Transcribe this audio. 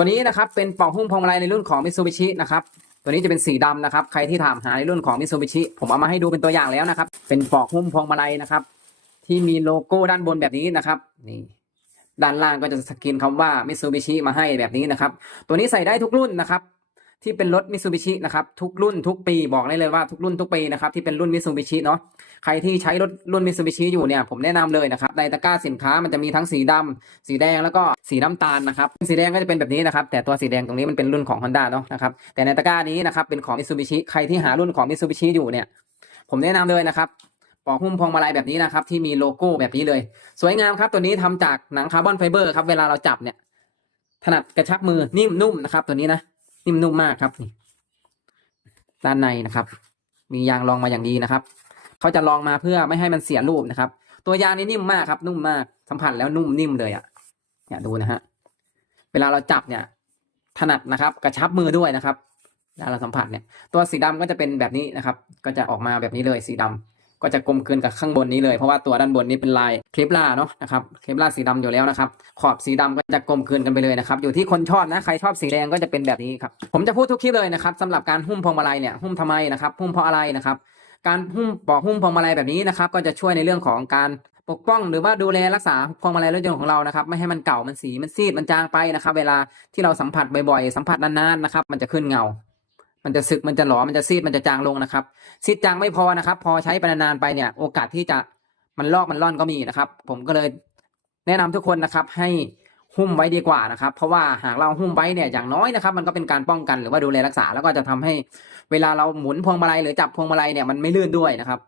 ตัวนี้นะครับเป็นปลอกหุ้มพวงมาลัยในรุ่นของ Mitsubishi นะครับตัวนี้จะเป็นสีดำนะครับใครที่ถามหาในรุ่นของ Mitsubishi ผมเอามาให้ดูเป็นตัวอย่างแล้วนะครับ เป็นปลอกหุ้มพวงมาลัยนะครับ ที่มีโลโก้ด้านบนแบบนี้นะครับนี่ด้านล่างก็จะสกรีนคำว่า Mitsubishi มาให้แบบนี้นะครับ ตัวนี้ใส่ได้ทุกรุ่นนะครับ ที่เป็นรถ Mitsubishi นะครับทุกรุ่นทุกปีบอกได้เลยว่าทุกรุ่นทุกปีนะครับที่เป็นรุ่น Mitsubishi เนาะใครที่ใช้รถรุ่น Mitsubishi อยู่เนี่ยผมแนะนำเลยนะครับในตะกร้าสินค้ามันจะมีทั้งสีดำสีแดงแล้วก็สีน้ำตาลนะครับสีแดงก็จะเป็นแบบนี้นะครับแต่ตัวสีแดงตรงนี้มันเป็นรุ่นของ Honda เนาะนะครับแต่ในตะกร้านี้นะครับเป็นของ Mitsubishi ใครที่หารุ่นของ Mitsubishi อยู่เนี่ยผมแนะนำเลยนะครับปอกหุ้มพวงมาลัยแบบนี้นะครับที่มีโลโก้แบบนี้เลย สวยงามครับตัวนี้ทำจากหนังคาร์บอนไฟเบอร์ครับเวลาเราจับเนี่ยถนัดกระชับมือนิ่มนุ่มนะครับตัวนี้นะ นิ่มนุ่มมากครับด้านในนะครับ มียางรองมาอย่างดีนะครับเขาจะลองมาเพื่อไม่ให้มันเสียรูปนะครับ ตัวยางนี้นิ่มมากครับ นุ่มมากสัมผัสแล้วนุ่มนิ่มเลยอะ่ะเนี่ยดูนะฮะเวลาเราจับเนี่ย ถนัดนะครับ กระชับมือด้วยนะครับเวลาเราสัมผัสเนี่ย ตัวสีดำก็จะเป็นแบบนี้นะครับ ก็จะออกมาแบบนี้เลยสีดำ ก็จะกลมกลืนกับข้างบนนี้เลยเพราะว่าตัวด้านบนนี้เป็นลายเคลปลาเนาะนะครับเคลปลาสีดำอยู่แล้วนะครับขอบสีดำก็จะกลมกลืนกันไปเลยนะครับอยู่ที่คนชอบนะใครชอบสีแดงก็จะเป็นแบบนี้ครับผมจะพูดทุกคลิปเลยนะครับสำหรับการหุ้มพวงมาลัยเนี่ยหุ้มทำไมนะครับหุ้มเพราะอะไรนะครับการหุ้มปอกหุ้มพวงมาลัยแบบนี้นะครับก็จะช่วยในเรื่องของการปกป้องหรือว่าดูแลรักษาพวงมาลัยรถยนต์ของเรานะครับไม่ให้มันเก่ามันสีมันซีดมันจางไปนะครับ เวลาที่เราสัมผัสบ่อยๆสัมผัสนานๆนะครับมันจะขึ้นเงา มันจะสึกมันจะหลอมันจะซีดมันจะจางลงนะครับ ซีดจางไม่พอนะครับ พอใช้ไปนานๆไปเนี่ย โอกาสที่จะมันลอกมันร่อนก็มีนะครับ ผมก็เลยแนะนำทุกคนนะครับ ให้หุ้มไว้ดีกว่านะครับ เพราะว่าหากเราหุ้มไว้เนี่ยอย่างน้อยนะครับ มันก็เป็นการป้องกันหรือว่าดูแลรักษาแล้วก็จะทำให้เวลาเราหมุนพวงมาลัยหรือจับพวงมาลัยเนี่ยมันไม่ลื่นด้วยนะครับ